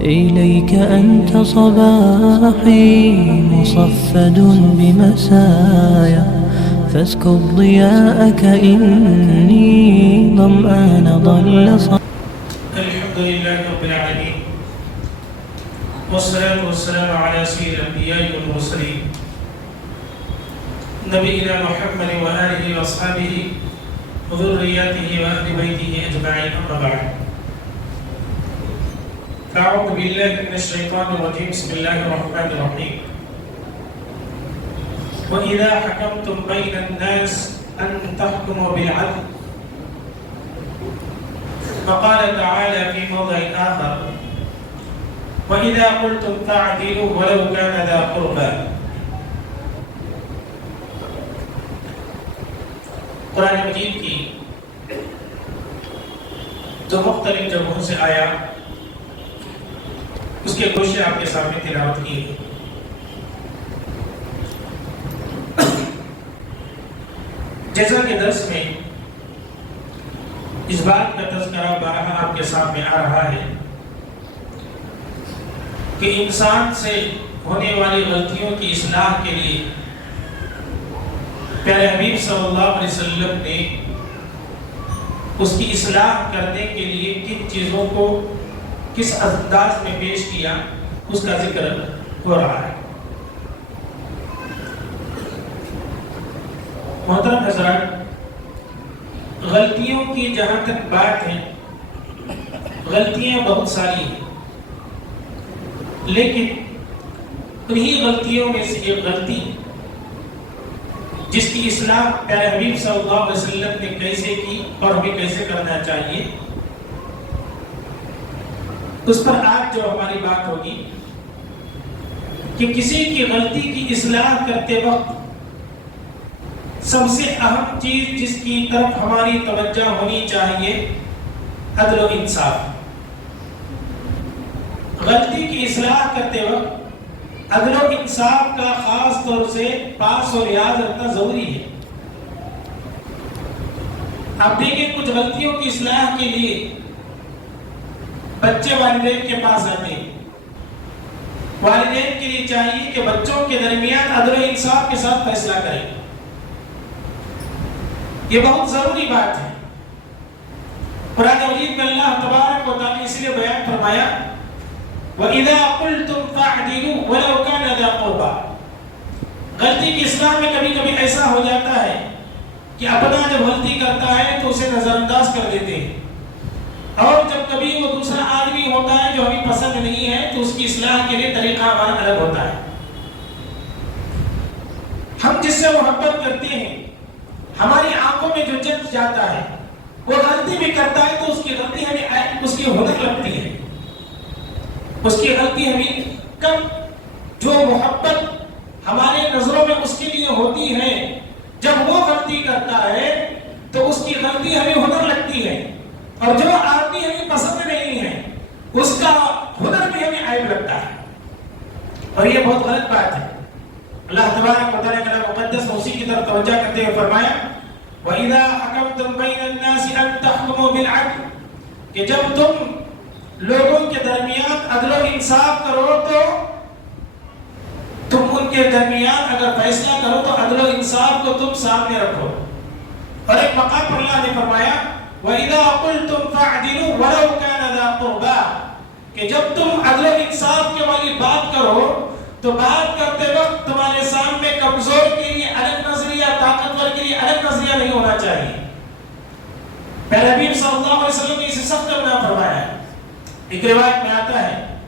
إليك أنت صباحي مصفد بمسايا فاسكب ضياءك إني ظمآن ضل الحمد لله رب العالمين والصلاة والسلام على سيد الأنبياء والمرسلين نبينا محمد وآله وأصحابه وذرياته وأهل بيته أجمعين أما بعد فأعوذ بالله من الشيطان الرجيم بسم الله الرحمن الرحيم وإذا حكمتم بين الناس أن تحكموا بالعدل فقال تعالى في موضع آخر وإذا قلتم فاعدلوا ولو كان ذا قربى. قرآن مجید کی جو مختلف جگہوں سے آیا اس کے گوشے آپ کے سامنے تلاوت کی. جیسا کہ درس میں اس بات کا تذکرہ بارہا آپ کے سامنے آ رہا ہے کہ انسان سے ہونے والی غلطیوں کی اصلاح کے لیے پیارے حبیب صلی اللہ علیہ وسلم نے اس کی اصلاح کرنے کے لیے کن چیزوں کو کس انداز میں پیش کیا اس کا ذکر ہو رہا ہے. محترم حضرات، غلطیوں کی جہاں تک بات ہے غلطیاں بہت ساری ہیں، لیکن انہی غلطیوں میں سے ایک غلطی جس کی اصلاح پیارے حبیب صلی اللہ علیہ وسلم نے کیسے کی اور ہمیں کیسے کرنا چاہیے، اس پر آج جو ہماری بات ہوگی کہ کسی کی غلطی کی اصلاح کرتے وقت سب سے اہم چیز جس کی طرف ہماری توجہ ہونی چاہیے عدل و انصاف. غلطی کی اصلاح کرتے وقت عدل و انصاف کا خاص طور سے پاس اور یاد رکھنا ضروری ہے. آپ دیکھیں کچھ غلطیوں کی اصلاح کے لیے بچے والدین کے پاس آتے ہیں. والدین کے لیے چاہیے کہ بچوں کے درمیان عدل و انصاف کے ساتھ فیصلہ کریں. یہ بہت ضروری بات ہے. قرآن مجید میں اللہ تبارک و تعالی اس لیے بیان فرمایا وَإِذَا قُلْتُمْ فَاعْدِلُوا وَلَوْ كَانَ ذَا قُرْبَى. غلطی کی اصلاح میں کبھی کبھی ایسا ہو جاتا ہے کہ اپنا جب غلطی کرتا ہے تو اسے نظر انداز کر دیتے ہیں، اور جب کبھی وہ دوسرا آدمی ہوتا ہے جو ہمیں پسند نہیں ہے تو اس کی اصلاح کے لیے طریقہ ہمارا الگ ہوتا ہے. ہم جس سے محبت کرتے ہیں ہماری آنکھوں میں جو جچ جاتا ہے وہ غلطی بھی کرتا ہے تو اس کی غلطی ہمیں اس کی ہنر لگتی ہے، اس کی غلطی ہمیں کم جو محبت ہمارے نظروں میں اس کے لیے ہوتی ہے جب وہ غلطی کرتا ہے تو اس کی غلطی ہمیں ہنر لگتی ہے، اور جو آدمی ہمیں پسند نہیں ہے اس کا ہنر بھی ہمیں عیب لگتا ہے. اور یہ بہت غلط بات ہے. اللہ تبارک و تعالی کا مقدس اسی کی طرف توجہ کرتے ہوئے فرمایا وَإِذَا حَكَمْتُمْ بَيْنَ النَّاسِ أَن تَحْكُمُوا بِالْعَدْلِ کہ جب تم لوگوں کے درمیان عدل و انصاف کرو تو تم ان کے درمیان اگر فیصلہ کرو تو عدل و انصاف کو تم سامنے رکھو. اور ایک مقام پر اللہ نے فرمایا وَإِذَا قُلْتُمْ فَاعْدِلُوا وَلَوْ كَانَ ذَا قُرْبَى کہ جب تم عدل و انصاف کے والی بات کرو تو بات کرتے وقت تمہارے سامنے کمزور کے لیے الگ نظریہ، طاقتور کے لیے الگ نظریہ نہیں ہونا چاہیے. پیارے حبیب صلی اللہ علیہ وسلم نے اسے سخت کرنا فرمایا ہے. ایک روایت میں آتا ہے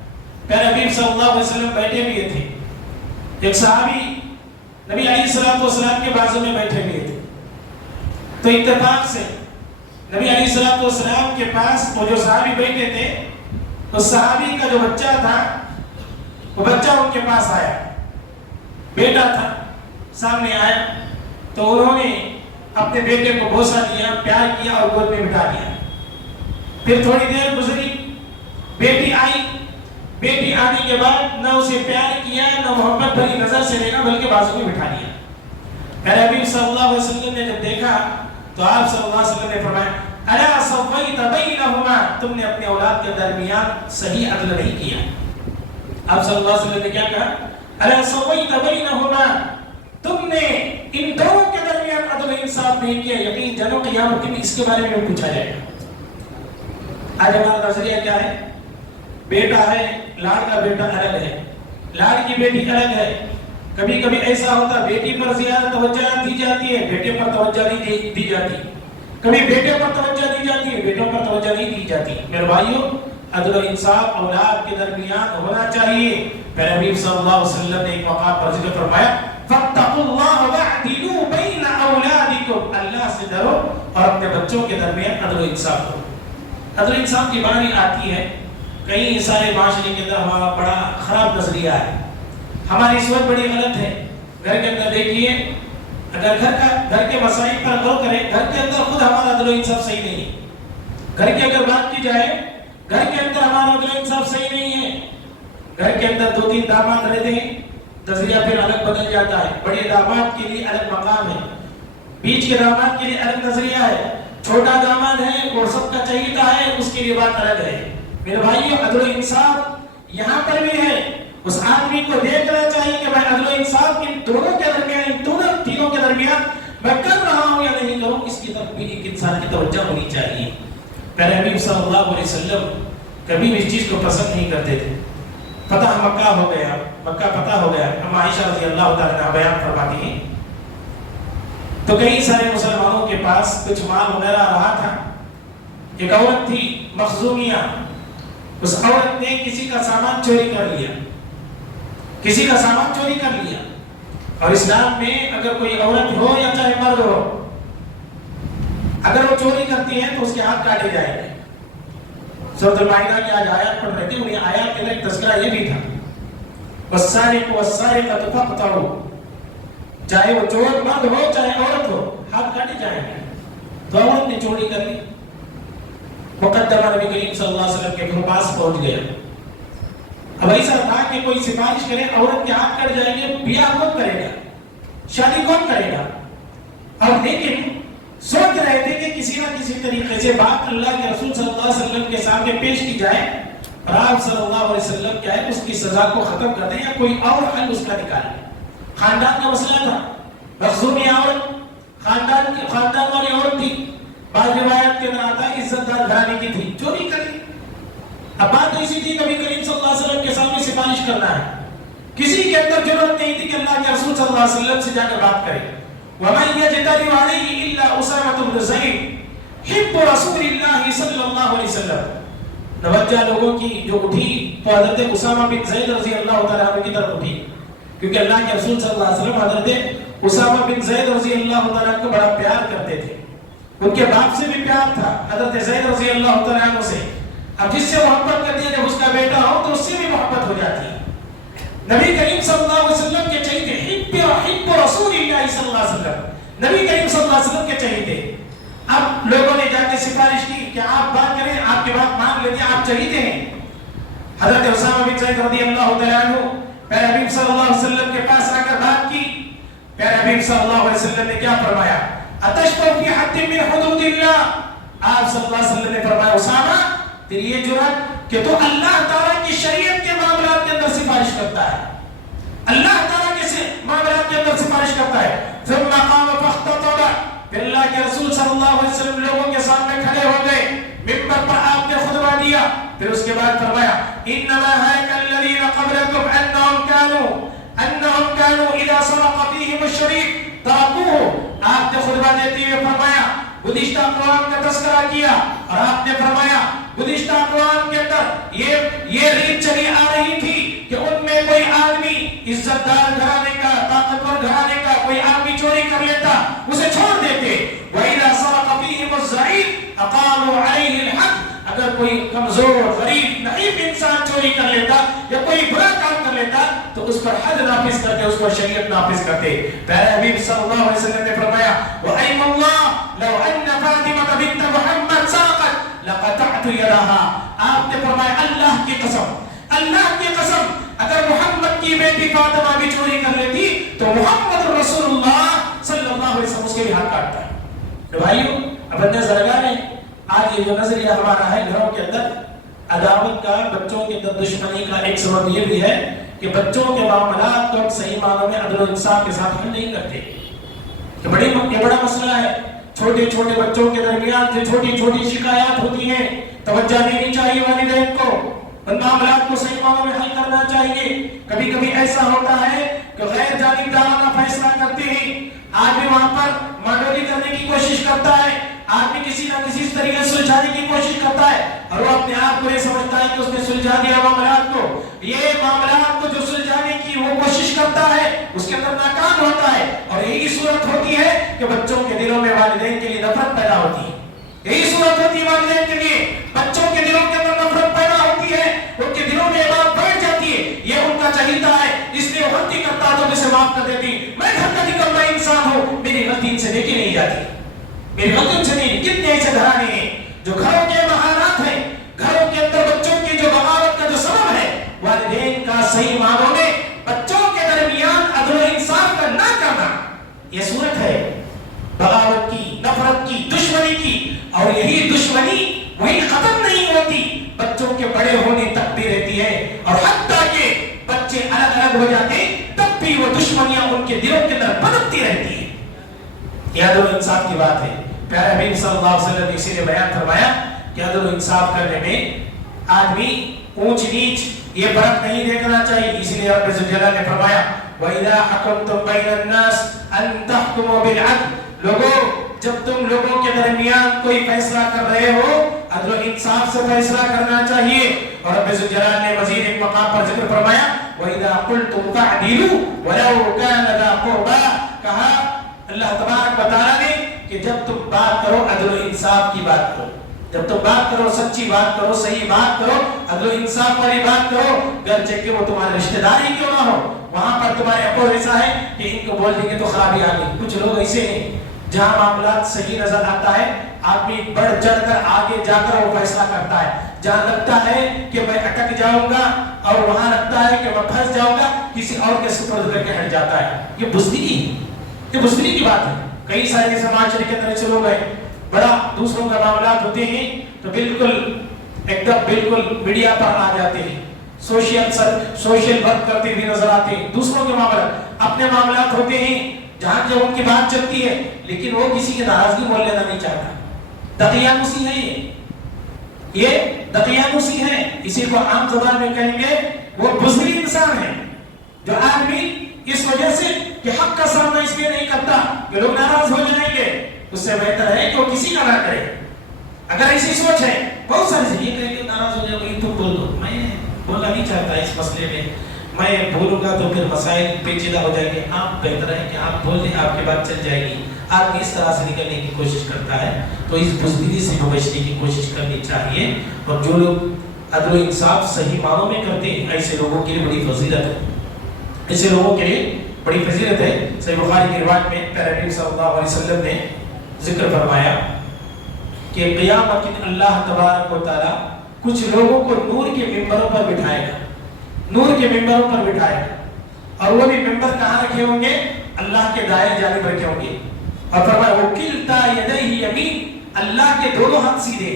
پیارے حبیب صلی اللہ علیہ وسلم بیٹھے ہوئے تھے، ایک صحابی نبی علیہ السلام کے بازو میں بیٹھے ہوئے تھے، تو اتفاق سے نبی علیہ السلام کے پاس وہ جو صحابی بیٹھے تھے اس صحابی کا جو بچہ تھا وہ بچہ ان کے پاس آیا، بیٹا تھا سامنے آیا تو انہوں نے اپنے بیٹے کو بوسہ دیا، پیار کیا اور گود میں بٹھا لیا. پھر تھوڑی دیر گزری، بیٹی آئی، بیٹی آنے کے بعد نہ اسے پیار کیا نہ محبت بھری نظر سے لینا بلکہ بازو میں بٹھا لیا. میرے حبیب صلی اللہ علیہ وسلم نے جب دیکھا تو آپ صلی اللہ علیہ وسلم نے فرمایا الا سویت بینہما، تم نے اپنے اولاد کے درمیان صحیح عدل نہیں کیا. آپ صلی اللہ علیہ وسلم نے کیا کہا؟ الا سویت بینہما، تم نے ان دونوں کے درمیان عدل و انصاف نہیں کیا. یقین جانو قیامت میں اس کے بارے میں پوچھا جائے گا. آج ہمارا نظریہ کیا ہے؟ بیٹا ہے، لاڑ کا بیٹا الگ ہے، لاڑ کی بیٹی الگ ہے. کبھی کبھی ایسا ہوتا ہے بیٹی پر زیادہ توجہ دی جاتی ہے، بیٹے پر توجہ نہیں دی جاتی. کبھی بیٹے پر توجہ دی جاتی ہے، بیٹوں پر توجہ نہیں دی جاتی. میرے بھائیوں، عدل و انصاف اولاد کے درمیان ہونا چاہیے. پھر حبیب صلی اللہ علیہ وسلم نے ایک موقع پر ذکر فرمایا فَاتَّقُوا اللَّهَ وَاعْدِلُوا بَيْنَ أَوْلَادِكُمْ، اللہ سے ڈرو اور اپنے بچوں کے درمیان عدل و انصاف کرو. عدل و انصاف کی معنی آتی ہے کئی سارے معاشرے کے اندر ہمارا بڑا خراب نظریہ ہے، ہماری سوچ بڑی غلط ہے. گھر کے اندر دیکھیے، اگر گھر کے مسائل پر غور کریں، گھر کے اندر خود ہمارا عدل و انصاف صحیح نہیں ہے. گھر کی اگر بات کی جائے، گھر کے اندر ہمارا عدل و انصاف صحیح نہیں ہے. گھر کے اندر 2-3 داماد رہتے ہیں، نظریہ پھر الگ بدل جاتا ہے. بڑے داماد کے لیے الگ مقام ہے، بیچ کے داماد کے لیے الگ نظریہ ہے، چھوٹا داماد ہے وہ سب کا چہیتا ہے، اس کے لیے بات الگ ہے. میرے بھائیو، عدل و انصاف یہاں پر بھی ہے. اس آدمی کو دیکھنا چاہیے کہ میں عدل و انصاف ان دونوں کے درمیان، ان دونوں تینوں کے درمیان میں کر رہا ہوں یا نہیں کروں، اس کی طرف بھی ایک انسان کی توجہ ہونی چاہیے. پہلے حبیب صلی اللہ علیہ وسلم کبھی بھی اس چیز کو پسند نہیں کرتے تھے. فتح مکہ ہو گیا، مکہ فتح ہو گیا. ہم عائشہ رضی اللہ تعالیٰ عنہا بیان فرماتی ہیں تو کئی سارے مسلمانوں کے پاس کچھ مال وغیرہ رہا تھا. ایک عورت تھی مخزومیہ، اس عورت نے کسی کا سامان چوری کر لیا، کسی کا سامان چوری کر لیا. اور اسلام میں اگر کوئی عورت ہو یا چاہے مرد ہو، اگر وہ چوری کرتی ہے تو اس کے ہاتھ کاٹے جائیں گے. سورۃ المائدہ کی آج آیات پڑھ رہے تھے، انہیں آیات کے ایک تذکرہ یہ بھی تھا والسارق والسارقۃ فاقطعوا، چاہے وہ چور مرد ہو چاہے عورت ہو، ہاتھ کاٹے جائیں گے. تو عورت نے چوری کر لی، مقدمہ نبی کریم صلی اللہ علیہ وسلم کے پاس پہنچ گیا. اب ایسا تھا کہ کوئی سفارش کرے عورت کے ہاتھ کٹ جائیں گے، بیاہ کون کرے گا، شادی کون کرے گا. اب لیکن سوچ رہے تھے کہ کسی نہ کسی طریقے سے بات اللہ کے رسول صلی اللہ علیہ وسلم کے سامنے پیش کی جائے اور آپ صلی اللہ علیہ وسلم کیا ہے اس کی سزا کو ختم کر دیں یا کوئی اور حل اس کا نکالیں. خاندان کا مسئلہ تھا، مخزومی عورت خاندان والی عورت تھی. بعض روایت کے اندر آتا ہے عزت دار گھرانے کی تھی، چوری کری. اب بات ایسی تھی نبی کریم صلی اللہ علیہ وسلم کے سامنے سفارش کرنا ہے. کسی کے اندر جرأت نہیں تھی کہ اللہ کے رسول صلی اللہ علیہ وسلم سے جا کر بات کرے. وَمَنْ يَجْتَرِبْ عَلَيْهِ إِلَّا أُسَامَةُ بْنُ زَيْدٍ حِبُّ رَسُولِ اللَّهِ صلی اللہ علیہ وسلم. توجہ لوگوں کی جو اٹھی تو حضرت اسامہ بن زید رضی اللہ تعالیٰ عنہ کی طرف اٹھی، کیونکہ اللہ کے رسول صلی اللہ علیہ وسلم حضرت اسامہ بن زید رضی اللہ تعالیٰ عنہ کو بڑا پیار کرتے تھے. ان کے باپ سے بھی پیار تھا حضرت زید رضی اللہ تعالیٰ عنہ سے. اب جس سے محبت کرتی ہے جب اس کا بیٹا ہو تو اس سے بھی محبت ہو جاتی ہے. نبی کریم صلی اللہ علیہ وسلم کے چہیتے حب رسول اللہ صلی اللہ علیہ وسلم، نبی کریم صلی اللہ علیہ وسلم کے چہیتے. اب لوگوں نے جا کے سفارش کی کہ آپ بات کریں، آپ کی بات مان لیتے ہیں، آپ چہیتے ہیں. حضرت اسامہ بن زید رضی اللہ تعالیٰ عنہ پیارے حبیب صلی اللہ علیہ وسلم کے پاس آ کر بات کی. پیارے حبیب صلی اللہ علیہ وسلم نے کیا فرمایا؟ اتشفع فی حد من حدود اللہ. آپ صلی اللہ علیہ وسلم نے فرمایا اسامہ تیری یہ جرأت کہ تو اللہ تعالیٰ کی شریعت کے معاملات کے اندر سفارش کرتا ہے، اللہ تعالیٰ کے معاملات کے اندر سفارش کرتا ہے. ثم قام فاخطب، پھر اللہ کے رسول صلی اللہ علیہ وسلم لوگوں کے سامنے کھڑے ہو گئے، منبر پر آپ نے خطبہ دیا. پھر اس کے بعد فرمایا انما هلك الذين قبلكم انهم كانوا اذا سرق فيهم الشريف تركوه. آپ نے خطبہ دیتے ہوئے فرمایا گزشتہ اقوام کا تذکرہ کیا اور آپ نے فرمایا گزشتہ اقوام کے اندر یہ ریت چلی آ رہی تھی کہ ان میں کوئی آدمی عزت دار گھرانے کا، طاقتور گھرانے کا کوئی آدمی چوری کر لیتا، اسے چھوڑ دیتے. وَإِذَا سَرَقَ فِيهِمُ الزَّعِيمُ أَقَامُوا عَلَيْهِ الْحَدَّ. اگر کوئی کمزور، غریب، ضعیف انسان چوری کر لیتا یا کوئی برا کام کر لیتا تو اس پر حد نافذ کرتے، اس پر شریعت نافذ کرتے. پیارے حبیب صلی اللہ علیہ وسلم نے فرمایا وَأَيْمَ اللَّهِ لَوْ أَنَّ فَاطِمَةَ بِنْتَ مُحَمَّدٍ سَرَقَتْ لَقَطَعْتُ يَدَهَا. آپ نے فرمایا اللہ کی قسم، اللہ کی قسم اگر محمد کی بیٹی فاطمہ بھی چوری کر لیتی تو محمد رسول اللہ صلی اللہ علیہ وسلم اس کے بھی ہاتھ کاٹتا ہے. بھائیو اب اندر ذرا گا رہے آج یہ جو نظریہ ہمارا ہے گھروں کے اندر عداوت کا، بچوں کے اندر دشمنی کا، ایک سبب یہ بھی ہے کہ بچوں کے معاملات کو ہم صحیح معنوں میں عدل و انصاف کے ساتھ حل نہیں کرتے. یہ بڑا مسئلہ ہے. چھوٹے چھوٹے بچوں کے درمیان جو چھوٹی چھوٹی شکایات ہوتی ہیں، توجہ دینی چاہیے والدین کو، ان معاملات کو صحیح معنوں میں حل کرنا چاہیے. کبھی کبھی ایسا ہوتا ہے کہ غیر جانبدارانہ فیصلہ کرتے ہیں، آدمی وہاں پر ماڈولی کرنے کی کوشش کرتا ہے، آدمی کسی نہ کسی طریقے سے سلجھانے کی کوشش کرتا ہے، اور وہ اپنے آپ کو یہ سمجھتا ہے کہ اس نے سلجھا دیا معاملات کو. یہ معاملات کو جو سلجھانے کی وہ کوشش کرتا ہے اس کے اندر ناکام ہوتا ہے، اور یہی صورت ہوتی ہے کہ بچوں کے دلوں میں والدین کے لیے نفرت پیدا ہوتی ہے. یہی صورت ہوتی ہے والدین کے لیے، بچوں کے دلوں کے اندر نفرت پیدا ہوتی ہے، ان کے دلوں میں یہ بات بیٹھ جاتی ہے یہ ان کا چہیتا ہے، اس لیے وہ غلطی کرتا تو اسے معاف کر دیتی. میں گھر کا نکلنا انسان ہوں، میری غلطی ان سے دیکھی نہیں جاتی، میری غلطی ان سے نہیں. کتنے ایسے گھرانے ہیں جو گھروں کے مہارات ہیں، گھروں کے اندر بچوں کی جو بغاوت کا جو سبب ہے والدین کا صحیح معنوں میں بچوں کے درمیان عدل و انصاف کا نہ کرنا. یہ صورت ہے بغاوت کی، نفرت کی، دشمنی کی. اور یہی دشمنی وہی ختم نہیں ہوتی، بچوں کے بڑے ہونے تک بھی رہتی ہے، اور حتیٰ کہ بچے الگ الگ ہو جاتے تب بھی وہ دشمنیاں ان کے دلوں کے اندر پنپتی رہتی ہے. یہ عدل و انصاف کی بات ہے. پیارے حبیب صلی اللہ علیہ وسلم نے اسی لیے بیان فرمایا کہ عدل و انصاف کرنے میں آدمی اونچ نیچ یہ فرق نہیں دیکھنا چاہیے. اسی لیے رب ذوالجلال نے فرمایا وَإِذَا حَكَمْتُمْ بَيْنَ النَّاسِ أَن تَحْكُمُوا بِالْعَدْلِ. لوگوں جب تم لوگوں کے درمیان کوئی فیصلہ کر رہے ہو عدل و انصاف سے فیصلہ کرنا چاہیے. اور رب ذوالجلال نے مزید ایک مقام پر ذکر فرمایا وَإِذَا قُلْتُمْ فَاعْدِلُوا وَلَوْ كَانَ ذَا قُرْبَىٰ. کہا اللہ تبارک و تعالیٰ نے کہ جب تم بات کرو عدل و انصاف کی بات کرو، جب تم بات کرو سچی بات کرو، صحیح بات کرو، عدل و انصاف والی بات کرو، گرچہ کہ وہ تمہارے رشتہ دار ہی کیوں نہ ہو. وہاں پر تمہارے اپو ایسا ہے کہ ان کو بول دیں گے تو خرابی آ گئی. کچھ لوگ ایسے ہیں جہاں معاملات صحیح نظر آتا ہے آدمی بڑھ چڑھ کر آگے جا کر وہ فیصلہ کرتا ہے. جہاں لگتا ہے کہ میں اٹک جاؤں گا اور وہاں لگتا ہے کہ میں پھنس جاؤں گا کسی اور کے سپرد کر کے ہٹ جاتا ہے. یہ بزدلی ہے، یہ بزدلی کی بات ہے. کئی سارے معاشرے کے اندر ایسے لوگ ہیں بڑا دوسروں کا معاملات ہوتے ہیں تو بالکل ایک دم بالکل میڈیا پر آ جاتے ہیں، سوشل ورک کرتے ہوئے نظر آتے ہیں. دوسروں کے معاملات اپنے معاملات ہوتے ہیں جہاں جب ان کی بات چلتی ہے لیکن وہ کسی کی ناراضگی بول لینا نہیں چاہتا. دقیانوسی ہے یہ دقیانوسی ہے. اسی کو عام زبان میں کہیں گے وہ بزدل انسان ہے جو آدمی اس وجہ سے کہ حق کا سامنا اس لیے نہیں کرتا کہ لوگ ناراض ہو جائیں گے، اس سے بہتر ہے کہ وہ کسی کا نہ کرے. اگر ایسی سوچ ہے بہت سارے سے یہ کہیں کہ ناراض ہو جائے گا تم بول دو، میں بولنا نہیں چاہتا اس مسئلے میں، میں بولوں گا تو پھر مسائل پیچیدہ ہو جائیں گے. آپ بہتر ہے کہ آپ بول دیں، آپ کی بات چل جائے گی. آدمی اس طرح سے نکلنے کی کوشش کرتا ہے تو اس بزدلی سے بچنے کی کوشش کرنی چاہیے. اور جو لوگ عدل و انصاف صحیح معنوں میں کرتے ہیں ایسے لوگوں کے لیے بڑی فضیلت ہے، ایسے لوگوں کے لیے بڑی فضیلت ہے. صحیح بخاری کی روایت میں پیارے نبی صلی اللہ علیہ وسلم نے ذکر فرمایا کہ قیامت کے اللہ تبارک و تعالی کچھ لوگوں کو نور کے ممبروں پر بٹھائے گا، نور کے ممبروں پر بٹھائے گا. اور وہ بھی ممبر کہاں رکھے ہوں گے؟ اللہ کے دائیں جانب رکھے ہوں گے. اور فرمایا وکلتا یدیہ یمین، اللہ کے دونوں ہاتھ سیدھے.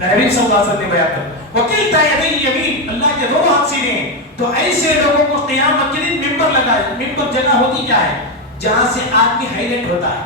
نبی صلی اللہ علیہ وسلم نے بیان کیا وکلتا یدیہ یمین، اللہ کے دونوں ہاتھ سیدھے ہیں. تو ایسے لوگوں کو قیامت کے دن ممبر لگائے. ممبر جگہ ہوتی کیا ہے؟ جہاں سے آدمی ہائلائٹ ہوتا ہے،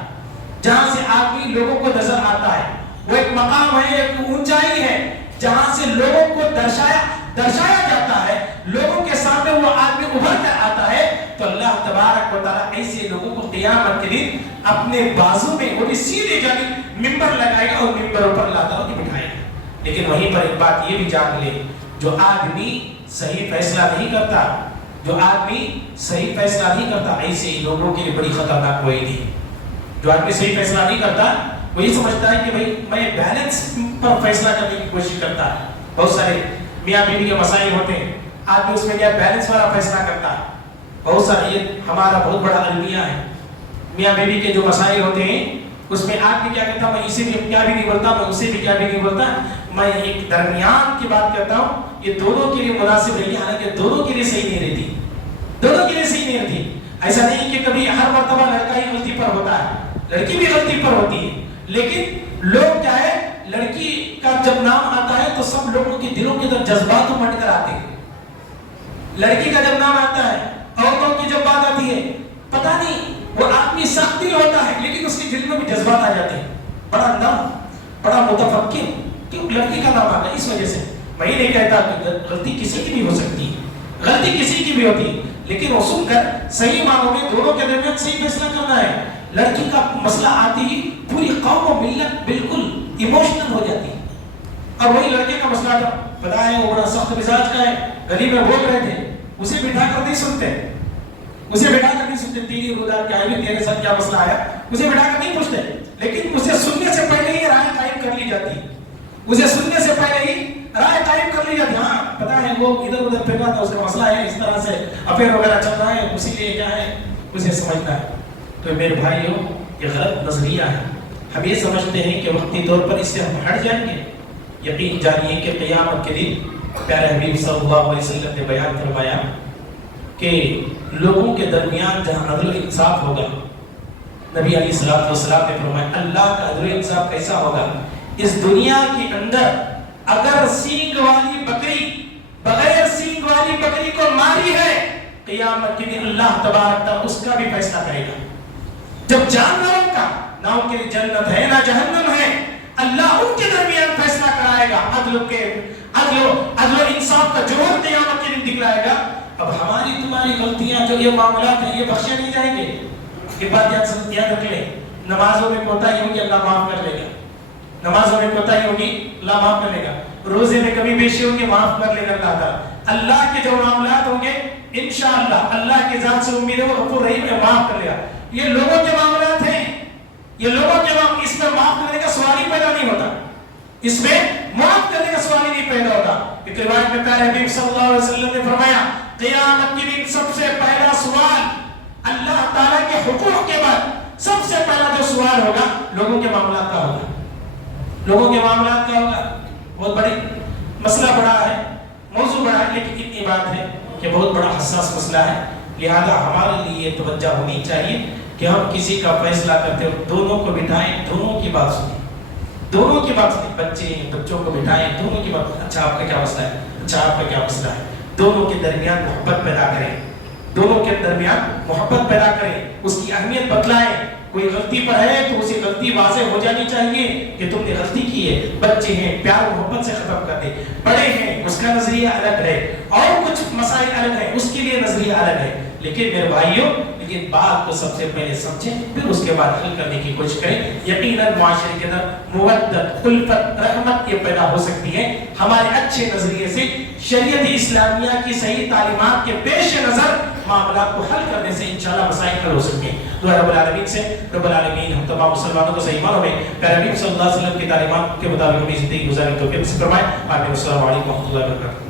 جہاں سے آدمی لوگوں کو نظر آتا ہے. وہ ایک مقام ہے، ایک اونچائی ہے جہاں سے لوگوں کو درشایا جاتا ہے، لوگوں کے سامنے وہ آدمی ابھر کر آتا ہے. تو اللہ تبارک و تعالیٰ ایسے لوگوں کو قیامت کے دن اپنے بازو میں وہ بھی سیدھے جانب ممبر لگائے گا اور ممبروں پر اللہ تعالیٰ کو بٹھائے گا. لیکن وہیں پر ایک بات یہ بھی جان لے، جو آدمی صحیح فیصلہ نہیں کرتا، جو آدمی صحیح فیصلہ نہیں کرتا ایسے ہی لوگوں کے لیے بڑی خطرناک کوئی نہیں. جو آدمی صحیح فیصلہ نہیں کرتا وہ یہ سمجھتا ہے کہ بھئی میں بیلنس پر فیصلہ کرنے کی کوشش کرتا ہے. بہت سارے میاں بیوی کے مسائل ہوتے ہیں، آدمی اس میں کیا بیلنس والا فیصلہ کرتا ہے. بہت سارے یہ ہمارا بہت بڑا المیہ ہے. میاں بیوی کے جو مسائل ہوتے ہیں اس میں آدمی کیا کہتا میں اسے بھی کیا بھی نہیں بولتا، میں اسے بھی کیا بھی نہیں بولتا، میں ایک درمیان کی بات کرتا ہوں. یہ دونوں کے لیے مناسب رہی، حالانکہ دونوں کے لیے صحیح نہیں رہتی، دونوں کے لیے صحیح نہیں رہتی. ایسا نہیں کہ کبھی ہر مرتبہ لڑکا ہی غلطی پر ہوتا ہے، لڑکی بھی غلطی پر ہوتی ہے. لیکن لوگ کیا ہے لڑکی کا جب نام آتا ہے تو سب لوگوں کے دلوں کے اندر جذبات امٹ کر آتے ہیں. لڑکی کا جب نام آتا ہے، عورتوں کی جب بات آتی ہے، پتہ نہیں وہ آدمی سخت دل ہوتا ہے لیکن اس کے دل میں بھی جذبات آ جاتے ہیں. بڑا نرم، بڑا متفکر، کیوں لڑکی کا نام آتا ہے اس وجہ سے. میں نہیں کہتا کہ غلطی کسی کی بھی ہو سکتی ہے، غلطی کسی کی بھی ہوتی ہے، لیکن وہ سن کر صحیح معنوں میں دونوں کے درمیان صحیح فیصلہ کرنا ہے. لڑکی کا مسئلہ آتی ہی پوری قوم و ملت بالکل ایموشنل ہو جاتی ہے. اور وہی لڑکے کا مسئلہ تھا، پتا ہے وہ بڑا سخت مزاج کا ہے، گلی میں بول رہے تھے، اسے بٹھا کر نہیں سنتے، اسے بٹھا کر نہیں سنتے. تیری رودار کیا ہے، تیرے ساتھ کیا مسئلہ آیا، اسے بٹھا کر نہیں پوچھتے، لیکن اسے سننے سے پہلے ہی رائے قائم کر لی جاتی. اسے سننے سے پہلے ہی رائے قائم کر لی جاتی. ہاں پتا ہے وہ ادھر ادھر پھر رہا تھا، اس کا مسئلہ ہے، اس طرح سے افیئر وغیرہ چل رہا ہے، اسی لیے کیا ہے اسے سمجھنا ہے. تو میرے بھائیوں یہ غلط نظریہ ہے. ہم یہ سمجھتے ہیں کہ وقتی طور پر اس سے ہم ہٹ جائیں گے. یقین جانیے کہ قیامت کے دن پیارے حبیب صلی اللہ علیہ وسلم نے بیان فرمایا کہ لوگوں کے درمیان جہاں عدل و انصاف ہوگا، نبی علیہ الصلوۃ والسلام نے فرمایا اللہ کا عدل و انصاف کیسا ہوگا، اس دنیا کے اندر اگر سینگ والی بکری بغیر سینگ والی بکری کو ماری ہے، قیامت کے دن اللہ تبارک تعالیٰ اس کا بھی فیصلہ کرے گا. جب جانوروں کا نہ ان کے لیے جنت ہے نہ جہنم ہے، اللہ ان کے درمیان فیصلہ کرائے گا، عدل و انصاف کا جوہر قیامت کے دن دکھلائے گا. اب ہماری تمہاری غلطیاں جو یہ معاملات ہیں یہ بخشے نہیں جائیں گے. یہ بات یاد رکھ لیں، نمازوں میں کوتاہی ہوگی اللہ معاف کر لے گا، نمازوں میں کوتاہی ہوگی اللہ معاف کر لے گا، روزے میں کمی بیشی ہوگی معاف کر لے گا اللہ تعالیٰ. اللہ کے جو معاملات ہوں گے انشاءاللہ اللہ کے ذات سے امید ہے وہ غفور رحیم ہے، معاف کر لے گا. یہ لوگوں کے معاملات ہیں، یہ لوگوں کے معاملات، اس میں معاف کرنے کا سوال ہی پیدا نہیں ہوتا، اس میں معاف کرنے کا سوال ہی نہیں پیدا ہوتا. ایک روایت میں پیارے حبیب صلی اللہ علیہ وسلم نے فرمایا قیامت کے دن سب سے پہلا سوال اللہ تعالیٰ کے حقوق کے بعد سب سے پہلا جو سوال ہوگا لوگوں کے معاملات کا ہوگا. لوگوں کے معاملات کا ہوگا. بہت بڑی مسئلہ بڑا ہے، موضوع بڑا ہے، لیکن اتنی بات ہے کہ بہت بڑا حساس مسئلہ ہے. لہذا ہمارے لیے توجہ ہونی چاہیے کہ ہم کسی کا فیصلہ کرتے ہو دونوں کو بٹھائیں، دونوں کی بات سنیں، دونوں کی بات سنیں. بچوں کو بٹھائیں، دونوں کی بات. اچھا آپ کا کیا مسئلہ ہے، اچھا آپ کا کیا مسئلہ ہے. دونوں کے درمیان محبت پیدا کریں، دونوں کے درمیان محبت پیدا کریں، اس کی اہمیت بتلائیں. کوئی غلطی پر ہے تو اسی غلطی واضح ہو جانی چاہیے کہ تم نے غلطی کی ہے. بچے ہیں پیار محبت سے ختم کر دیں، بڑے ہیں اس کا نظریہ الگ ہے اور کچھ مسائل الگ ہیں اس کے لیے نظریہ الگ ہے. لیکن میرے بھائیوں لیکن بات کو سب سے پہلے سمجھیں پھر اس کے بعد حل کرنے کی کوشش کریں. یقیناً معاشرے کے اندر مودت، الفت، رحمت یہ پیدا ہو سکتی ہے ہمارے اچھے نظریے سے. شریعت اسلامیہ کی صحیح تعلیمات کے پیش نظر معاملات کو حل کرنے سے انشاءاللہ مسائل حل ہو سکتے ہیں. دعا رب العالمین سے رب العالمین ہم تمام مسلمانوں کو صحیح معنوں میں پیارے نبی صلی اللہ علیہ وسلم کی تعلیمات کے مطابق اپنی زندگی گزارنے کی توفیق نصیب فرمائے. آمین. السلام علیکم و رحمۃ اللہ وبرکاتہ.